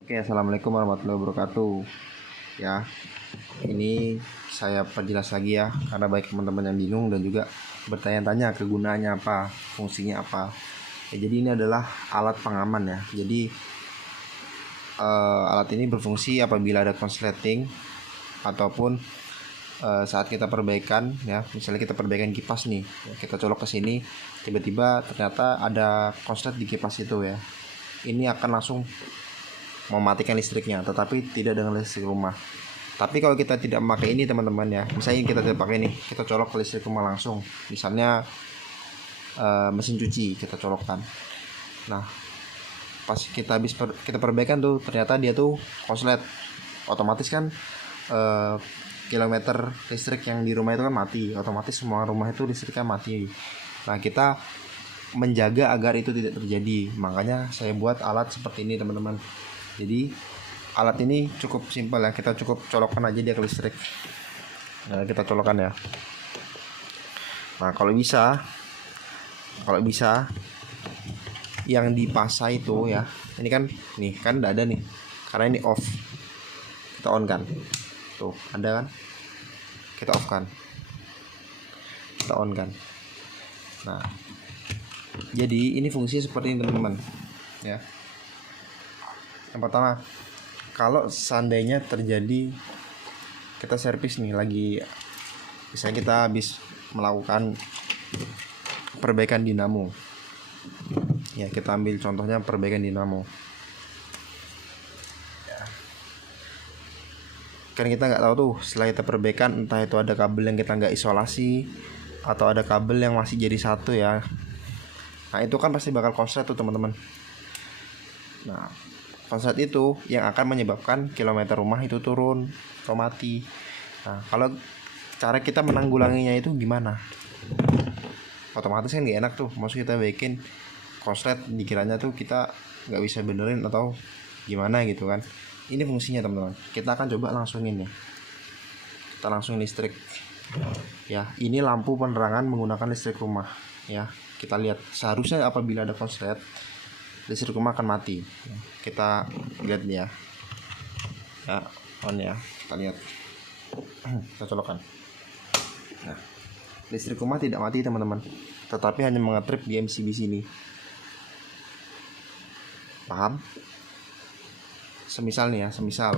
Oke, assalamualaikum warahmatullahi wabarakatuh. Ya, ini saya perjelas lagi ya, karena baik teman-teman yang bingung dan juga bertanya-tanya kegunaannya apa, fungsinya apa. Ya, jadi ini adalah alat pengaman ya. Jadi alat ini berfungsi apabila ada konsleting ataupun saat kita perbaikan ya. Misalnya kita perbaikan kipas nih, ya, kita colok ke sini, tiba-tiba ternyata ada konslet di kipas itu ya. Ini akan langsung mematikan listriknya, tetapi tidak dengan listrik rumah. Tapi kalau kita tidak memakai ini teman-teman ya, misalnya kita tidak pakai ini, kita colok ke listrik rumah langsung, misalnya mesin cuci kita colokkan. Nah, pas kita kita perbaikan tuh, ternyata dia tuh konslet, otomatis kan kilometer listrik yang di rumah itu kan mati, otomatis semua rumah itu listriknya mati. Nah, kita menjaga agar itu tidak terjadi, makanya saya buat alat seperti ini teman-teman. Jadi alat ini cukup simpel ya, kita cukup colokkan aja dia ke listrik. Nah, kita colokkan ya. Nah, kalau bisa yang dipasang itu ya, ini kan nih kan tidak ada nih, karena ini off. Kita on kan, tuh ada kan, kita off kan, kita on kan. Nah, jadi ini fungsinya seperti ini teman-teman ya. Yang pertama, kalau seandainya terjadi kita servis nih, lagi misalnya kita habis melakukan perbaikan dinamo ya, kita ambil contohnya perbaikan dinamo ya. Kan kita nggak tahu tuh setelah kita perbaikan, entah itu ada kabel yang kita nggak isolasi atau ada kabel yang masih jadi satu ya. Nah, itu kan pasti bakal konslet tuh teman-teman. Nah, konslet itu yang akan menyebabkan kilometer rumah itu turun atau mati. Nah, kalau cara kita menanggulanginya itu gimana? Otomatis kan gak enak tuh, maksud kita bikin konslet dikiranya tuh kita nggak bisa benerin atau gimana gitu kan. Ini fungsinya teman-teman, kita akan coba langsungin ya. Kita langsung listrik ya. Ini lampu penerangan menggunakan listrik rumah ya. Kita lihat, seharusnya apabila ada konslet listrik rumah akan mati. Kita lihat nih ya, on ya, kita lihat. Kita colokkan. Nah, listrik rumah tidak mati teman-teman, tetapi hanya mengetrip di MCB sini. Paham? Semisal nih ya, semisal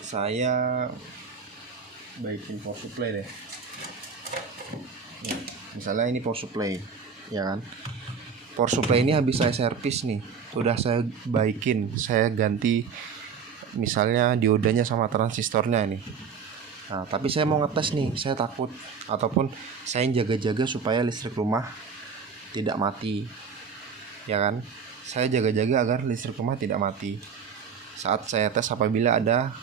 saya baikin power supply deh. Misalnya ini power supply ya kan, power supply ini habis saya servis nih, udah saya baikin, saya ganti misalnya diodanya sama transistornya ini. Nah, tapi saya mau ngetes nih, saya takut ataupun saya jaga-jaga supaya listrik rumah tidak mati ya kan. Saya jaga-jaga agar listrik rumah tidak mati saat saya tes apabila ada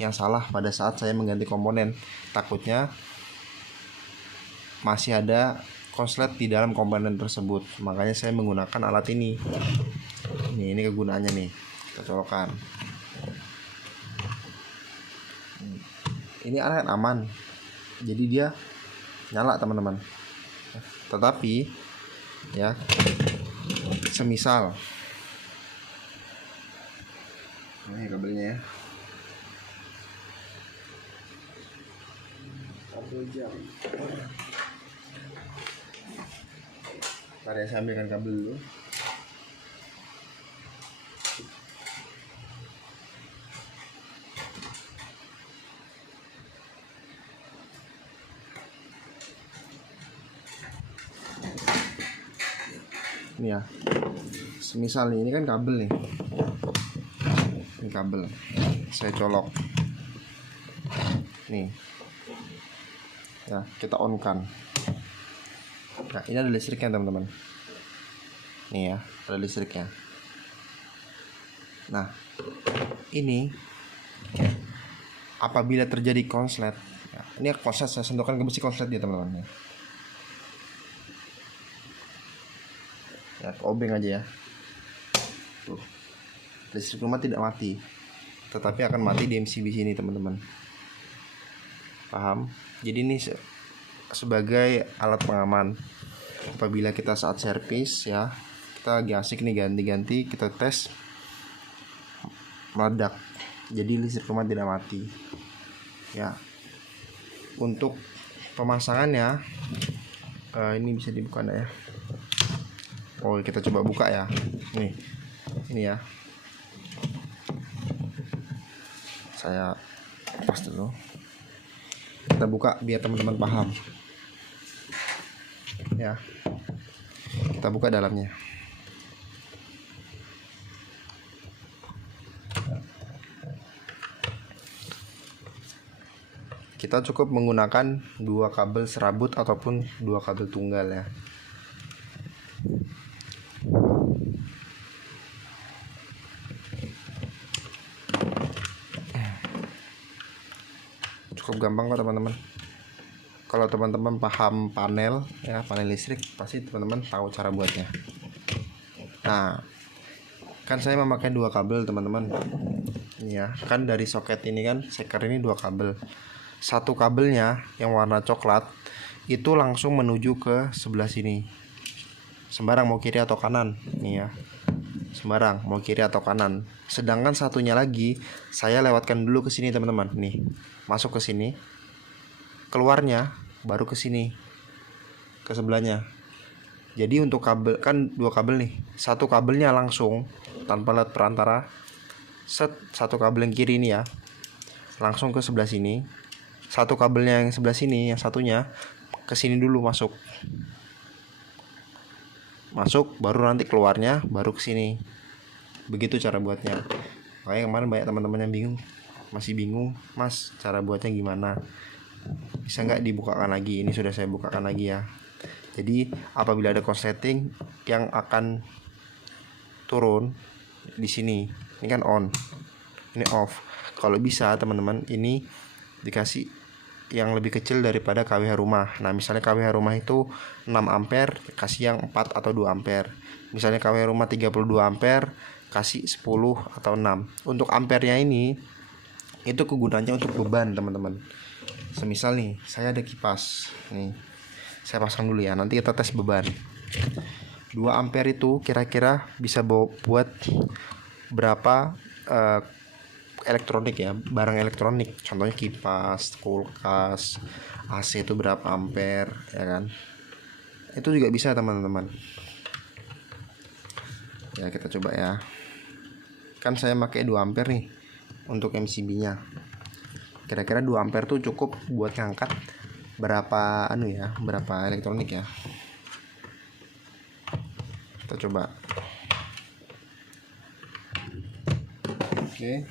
yang salah pada saat saya mengganti komponen. Takutnya masih ada konslet di dalam komponen tersebut, makanya saya menggunakan alat ini. Ini kegunaannya nih, kita colokkan. Ini alat aman, jadi dia nyala teman-teman. Tetapi ya, semisal ini kabelnya ya, kabel jam. Mari saya ambilkan kabel dulu. Ini ya, semisal nih, ini kan kabel nih, ini kabel, saya colok nih ya, kita on kan. Nah, ini ada listriknya teman-teman, nih ya, ada listriknya. Nah, ini apabila terjadi konslet ya, ini konslet saya sentuhkan ke besi konslet dia teman-teman ya, obeng aja ya. Tuh, listrik rumah tidak mati, tetapi akan mati di MCB sini teman-teman. Paham? Jadi ini sebagai alat pengaman. apabila kita saat servis ya, kita lagi asik nih ganti-ganti, kita tes meledak, jadi listrik rumah tidak mati ya. Untuk pemasangannya ini bisa dibuka enggak ya? Oh, kita coba buka ya. Nih, ini ya. Saya pas dulu. Kita buka biar teman-teman paham. Ya. Kita buka dalamnya. Kita cukup menggunakan 2 kabel serabut ataupun 2 kabel tunggal ya. Cukup gampang kok teman-teman. Kalau teman-teman paham panel ya, panel listrik, pasti teman-teman tahu cara buatnya. Nah, kan saya memakai 2 kabel teman-teman. Ini ya, kan dari soket ini kan seker ini 2 kabel. Satu kabelnya yang warna coklat itu langsung menuju ke sebelah sini. Sembarang mau kiri atau kanan, nih ya. Sembarang mau kiri atau kanan. Sedangkan satunya lagi saya lewatkan dulu ke sini teman-teman. Nih, masuk ke sini. Keluarnya baru ke sini. Ke sebelahnya. Jadi untuk kabel kan 2 kabel nih. Satu kabelnya langsung tanpa lewat perantara. Satu kabel yang kiri ini ya. Langsung ke sebelah sini. Satu kabelnya yang sebelah sini, yang satunya ke sini dulu masuk, baru nanti keluarnya baru ke sini. Begitu cara buatnya. Makanya kemarin banyak teman-teman yang bingung, masih bingung, Mas, cara buatnya gimana? Bisa nggak dibukakan lagi? Ini sudah saya bukakan lagi ya. Jadi apabila ada konsleting yang akan turun di sini, ini kan on, ini off. Kalau bisa teman-teman ini dikasih yang lebih kecil daripada kWh rumah. Nah, misalnya kWh rumah itu 6 ampere, kasih yang 4 atau 2 ampere. Misalnya kWh rumah 32 ampere, kasih 10 atau 6. Untuk ampernya ini itu kegunaannya untuk beban, teman-teman. Semisal nih, saya ada kipas. Nih. Saya pasang dulu ya. Nanti kita tes beban. 2 ampere itu kira-kira bisa buat berapa elektronik ya, barang elektronik, contohnya kipas, kulkas, AC itu berapa ampere ya kan. Itu juga bisa teman-teman ya. Kita coba ya, kan saya pakai 2 ampere nih untuk MCB nya. Kira-kira 2 ampere tuh cukup buat ngangkat berapa berapa elektronik ya. Kita coba. Oke.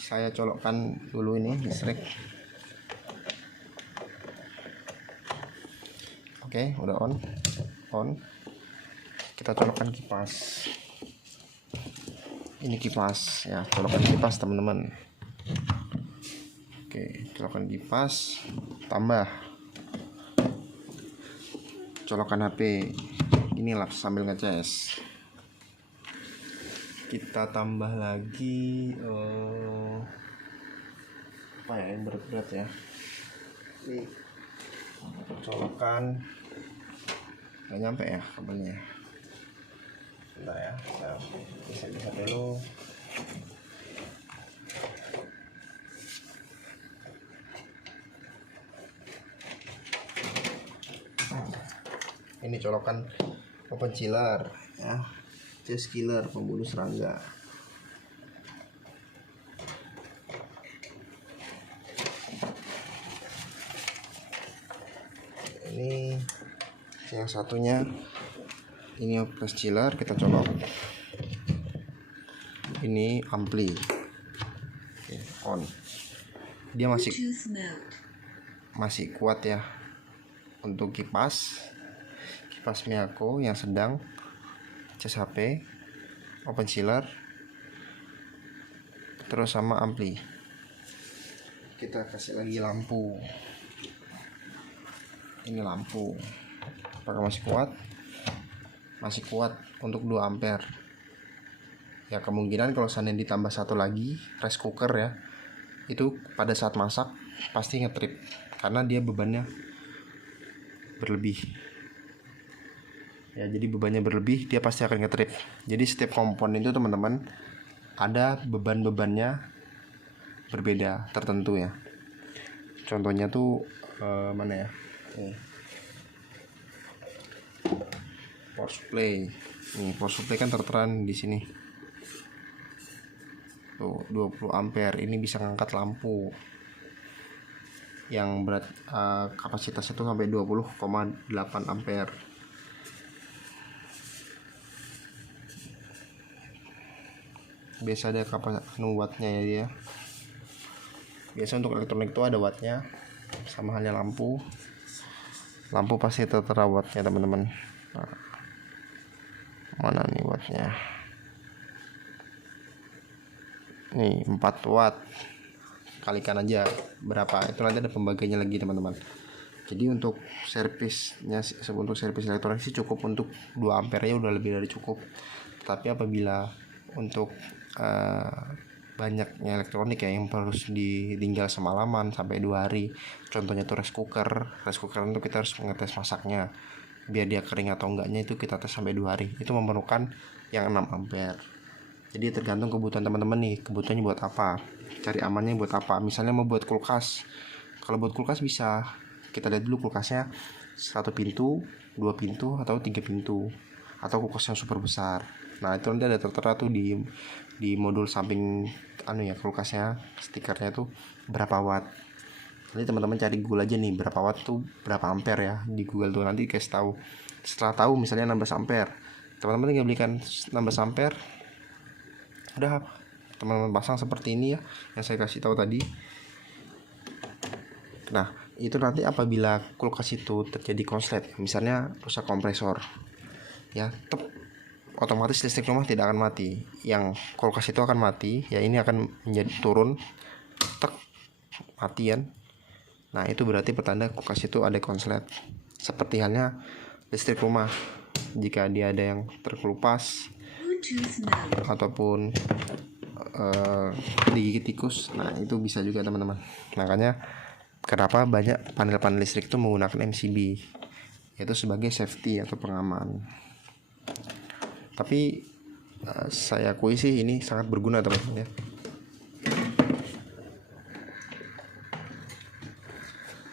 Saya colokkan dulu ini listrik. Oke, udah on. Kita colokkan kipas. Ini kipas ya, colokkan kipas teman-teman. Oke, colokkan kipas, tambah colokan HP. Inilah sambil ngecas. Kita tambah lagi apa ya yang berat-berat ya. Ini colokan nggak nyampe ya kabelnya. Bentar ya, saya bisa dulu. Ini colokan open chiller ya, chest killer, pembunuh serangga. Ini yang satunya, ini open chiller, kita colok. Ini ampli. Oke, on. Dia masih kuat ya. Untuk kipas Miyako yang sedang, cas HP, open chiller, terus sama ampli. Kita kasih lagi lampu. Ini lampu. Apakah masih kuat? Masih kuat untuk 2 ampere. Ya kemungkinan kalau seandainya ditambah satu lagi rice cooker ya, itu pada saat masak pasti ngetrip karena dia bebannya berlebih. Ya jadi bebannya berlebih, dia pasti akan ngetrip. Jadi setiap komponen itu teman-teman ada beban-bebannya berbeda tertentu ya. Contohnya tuh mana ya? Nih. Power supply. Nih, power supply kan tertera di sini. Tuh, 20 ampere. Ini bisa ngangkat lampu yang berat kapasitasnya tuh sampai 20,8 ampere. Biasa ada wattnya ya dia. Biasa untuk elektronik itu ada wattnya, sama halnya lampu pasti tertera wattnya teman-teman. Nah, mana nih wattnya? Nih 4 watt, kalikan aja berapa, itu nanti ada pembagiannya lagi teman-teman. Jadi untuk servisnya, untuk servis elektronik sih cukup untuk 2 ampere ya udah lebih dari cukup. Tapi apabila untuk banyaknya elektronik ya yang harus ditinggal semalaman sampai 2 hari, contohnya tuh rice cooker itu kita harus ngetes masaknya biar dia kering atau enggaknya, itu kita tes sampai 2 hari, itu memerlukan yang 6 ampere. Jadi tergantung kebutuhan teman-teman nih, kebutuhannya buat apa, cari amannya buat apa. Misalnya mau buat kulkas, kalau buat kulkas bisa kita lihat dulu kulkasnya 1 pintu, 2 pintu, atau 3 pintu, atau kulkas yang super besar. Nah itu nanti ada tertera tuh di modul samping kulkasnya, stikernya tuh berapa watt. Nanti teman-teman cari Google aja nih berapa watt tuh berapa ampere ya, di Google tuh nanti kasih tahu. Setelah tahu misalnya 16 ampere, teman-teman tinggal belikan 16 ampere, udah teman-teman pasang seperti ini ya yang saya kasih tahu tadi. Nah itu nanti apabila kulkas itu terjadi konslet, misalnya rusak kompresor ya, otomatis listrik rumah tidak akan mati, yang kulkas itu akan mati ya, ini akan menjadi turun, mati kan. Nah itu berarti pertanda kulkas itu ada konslet. Seperti halnya listrik rumah, jika dia ada yang terkelupas ataupun digigit tikus, nah itu bisa juga teman-teman. Makanya kenapa banyak panel-panel listrik itu menggunakan MCB, yaitu sebagai safety atau pengaman. Tapi saya akui sih ini sangat berguna teman-teman ya.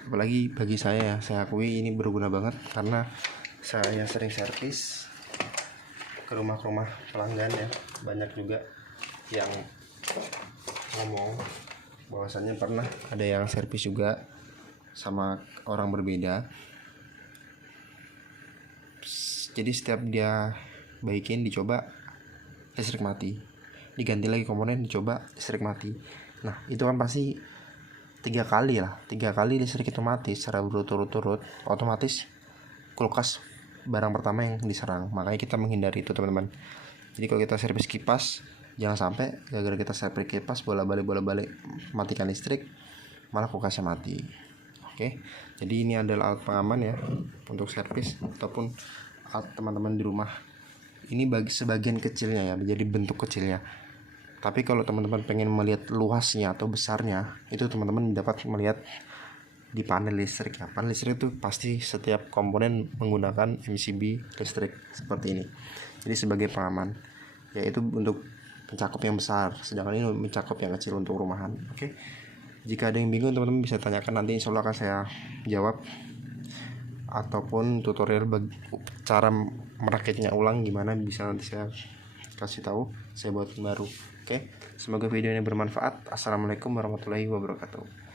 Apalagi bagi saya akui ini berguna banget karena saya sering servis ke rumah-rumah pelanggan ya. Banyak juga yang ngomong bahwasannya pernah ada yang servis juga sama orang berbeda. Jadi setiap dia baikin, dicoba, listrik mati, diganti lagi komponen, dicoba, listrik mati. Nah itu kan pasti 3 kali listrik itu mati secara berturut-turut, otomatis kulkas barang pertama yang diserang. Makanya kita menghindari itu teman-teman. Jadi kalau kita servis kipas, jangan sampai gara-gara kita servis kipas bolak-balik matikan listrik, malah kulkasnya mati. Oke, jadi ini adalah alat pengaman ya untuk servis ataupun alat teman-teman di rumah. Ini bagi sebagian kecilnya ya, menjadi bentuk kecilnya. Tapi kalau teman-teman pengen melihat luasnya atau besarnya, itu teman-teman dapat melihat di panel listrik ya. Panel listrik itu pasti setiap komponen menggunakan MCB listrik seperti ini. Jadi sebagai pengaman, yaitu untuk mencakup yang besar, sedangkan ini mencakup yang kecil untuk rumahan. Oke. Jika ada yang bingung teman-teman bisa tanyakan, nanti insya Allah akan saya jawab, ataupun tutorial cara merakitnya ulang gimana bisa nanti saya kasih tahu, saya buat baru. Oke, semoga video ini bermanfaat. Assalamualaikum warahmatullahi wabarakatuh.